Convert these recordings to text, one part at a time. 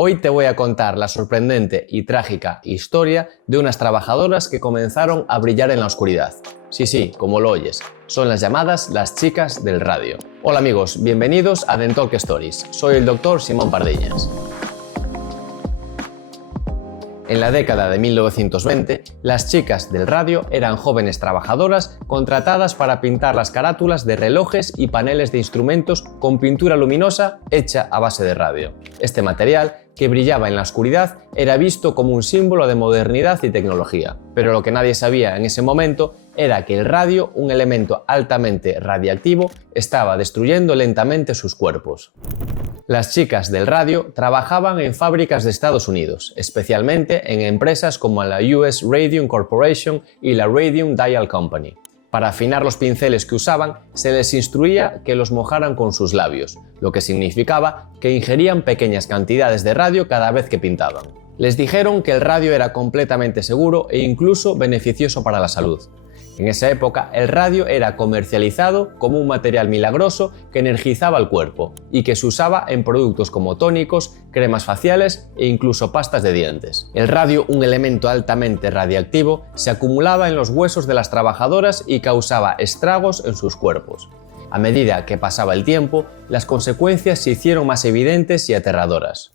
Hoy te voy a contar la sorprendente y trágica historia de unas trabajadoras que comenzaron a brillar en la oscuridad. Sí, como lo oyes, son las llamadas las chicas del radio. Hola amigos, bienvenidos a Dentalk Stories. Soy el Dr. Simón Pardiñas. En la década de 1920, las chicas del radio eran jóvenes trabajadoras contratadas para pintar las carátulas de relojes y paneles de instrumentos con pintura luminosa hecha a base de radio. Este material, que brillaba en la oscuridad, era visto como un símbolo de modernidad y tecnología. Pero lo que nadie sabía en ese momento era que el radio, un elemento altamente radiactivo, estaba destruyendo lentamente sus cuerpos. Las chicas del radio trabajaban en fábricas de Estados Unidos, especialmente en empresas como la US Radium Corporation y la Radium Dial Company. Para afinar los pinceles que usaban, se les instruía que los mojaran con sus labios, lo que significaba que ingerían pequeñas cantidades de radio cada vez que pintaban. Les dijeron que el radio era completamente seguro e incluso beneficioso para la salud. En esa época, el radio era comercializado como un material milagroso que energizaba el cuerpo y que se usaba en productos como tónicos, cremas faciales e incluso pastas de dientes. El radio, un elemento altamente radiactivo, se acumulaba en los huesos de las trabajadoras y causaba estragos en sus cuerpos. A medida que pasaba el tiempo, las consecuencias se hicieron más evidentes y aterradoras.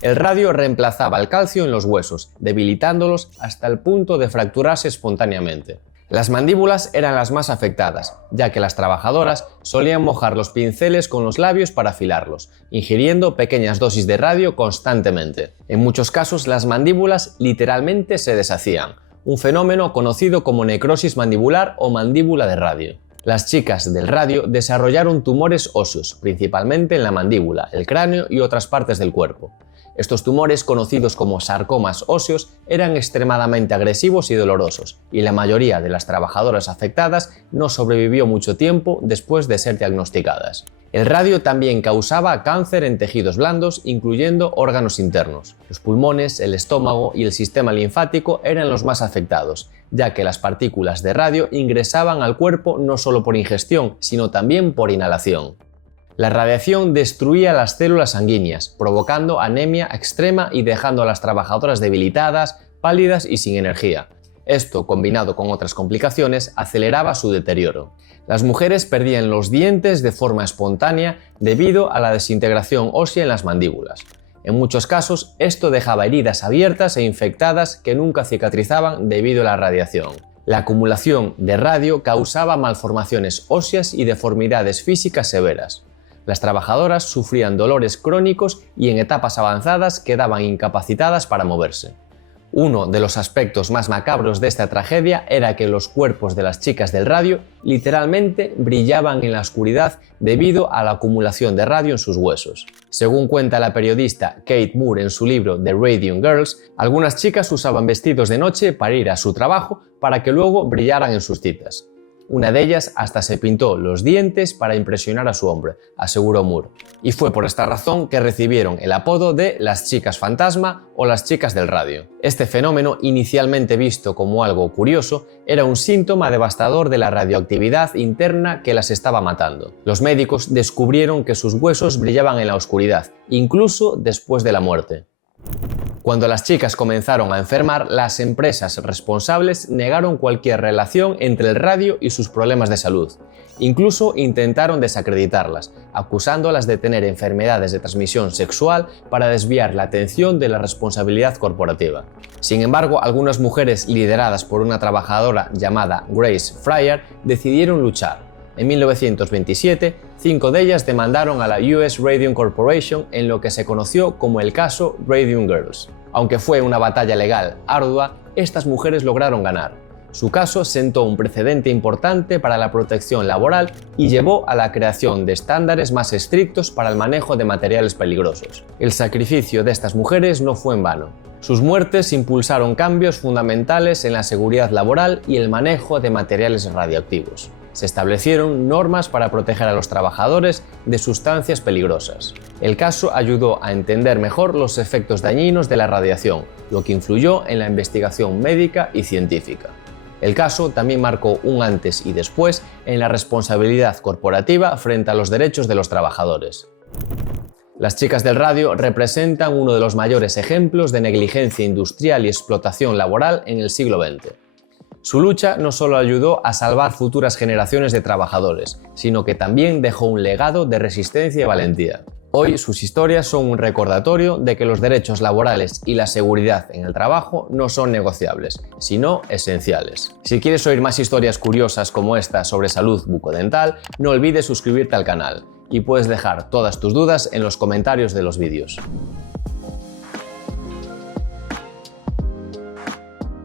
El radio reemplazaba el calcio en los huesos, debilitándolos hasta el punto de fracturarse espontáneamente. Las mandíbulas eran las más afectadas, ya que las trabajadoras solían mojar los pinceles con los labios para afilarlos, ingiriendo pequeñas dosis de radio constantemente. En muchos casos, las mandíbulas literalmente se deshacían, un fenómeno conocido como necrosis mandibular o mandíbula de radio. Las chicas del radio desarrollaron tumores óseos, principalmente en la mandíbula, el cráneo y otras partes del cuerpo. Estos tumores, conocidos como sarcomas óseos, eran extremadamente agresivos y dolorosos, y la mayoría de las trabajadoras afectadas no sobrevivió mucho tiempo después de ser diagnosticadas. El radio también causaba cáncer en tejidos blandos, incluyendo órganos internos. Los pulmones, el estómago y el sistema linfático eran los más afectados, ya que las partículas de radio ingresaban al cuerpo no solo por ingestión, sino también por inhalación. La radiación destruía las células sanguíneas, provocando anemia extrema y dejando a las trabajadoras debilitadas, pálidas y sin energía. Esto, combinado con otras complicaciones, aceleraba su deterioro. Las mujeres perdían los dientes de forma espontánea debido a la desintegración ósea en las mandíbulas. En muchos casos, esto dejaba heridas abiertas e infectadas que nunca cicatrizaban debido a la radiación. La acumulación de radio causaba malformaciones óseas y deformidades físicas severas. Las trabajadoras sufrían dolores crónicos y en etapas avanzadas quedaban incapacitadas para moverse. Uno de los aspectos más macabros de esta tragedia era que los cuerpos de las chicas del radio literalmente brillaban en la oscuridad debido a la acumulación de radio en sus huesos. Según cuenta la periodista Kate Moore en su libro The Radium Girls, algunas chicas usaban vestidos de noche para ir a su trabajo para que luego brillaran en sus citas. Una de ellas hasta se pintó los dientes para impresionar a su hombre, aseguró Moore. Y fue por esta razón que recibieron el apodo de las chicas fantasma o las chicas del radio. Este fenómeno, inicialmente visto como algo curioso, era un síntoma devastador de la radioactividad interna que las estaba matando. Los médicos descubrieron que sus huesos brillaban en la oscuridad, incluso después de la muerte. Cuando las chicas comenzaron a enfermar, las empresas responsables negaron cualquier relación entre el radio y sus problemas de salud. Incluso intentaron desacreditarlas, acusándolas de tener enfermedades de transmisión sexual para desviar la atención de la responsabilidad corporativa. Sin embargo, algunas mujeres lideradas por una trabajadora llamada Grace Fryer decidieron luchar. En 1927, 5 de ellas demandaron a la US Radium Corporation en lo que se conoció como el caso Radium Girls. Aunque fue una batalla legal ardua, estas mujeres lograron ganar. Su caso sentó un precedente importante para la protección laboral y llevó a la creación de estándares más estrictos para el manejo de materiales peligrosos. El sacrificio de estas mujeres no fue en vano. Sus muertes impulsaron cambios fundamentales en la seguridad laboral y el manejo de materiales radioactivos. Se establecieron normas para proteger a los trabajadores de sustancias peligrosas. El caso ayudó a entender mejor los efectos dañinos de la radiación, lo que influyó en la investigación médica y científica. El caso también marcó un antes y después en la responsabilidad corporativa frente a los derechos de los trabajadores. Las chicas del radio representan uno de los mayores ejemplos de negligencia industrial y explotación laboral en el siglo XX. Su lucha no solo ayudó a salvar futuras generaciones de trabajadores, sino que también dejó un legado de resistencia y valentía. Hoy sus historias son un recordatorio de que los derechos laborales y la seguridad en el trabajo no son negociables, sino esenciales. Si quieres oír más historias curiosas como esta sobre salud bucodental, no olvides suscribirte al canal y puedes dejar todas tus dudas en los comentarios de los vídeos.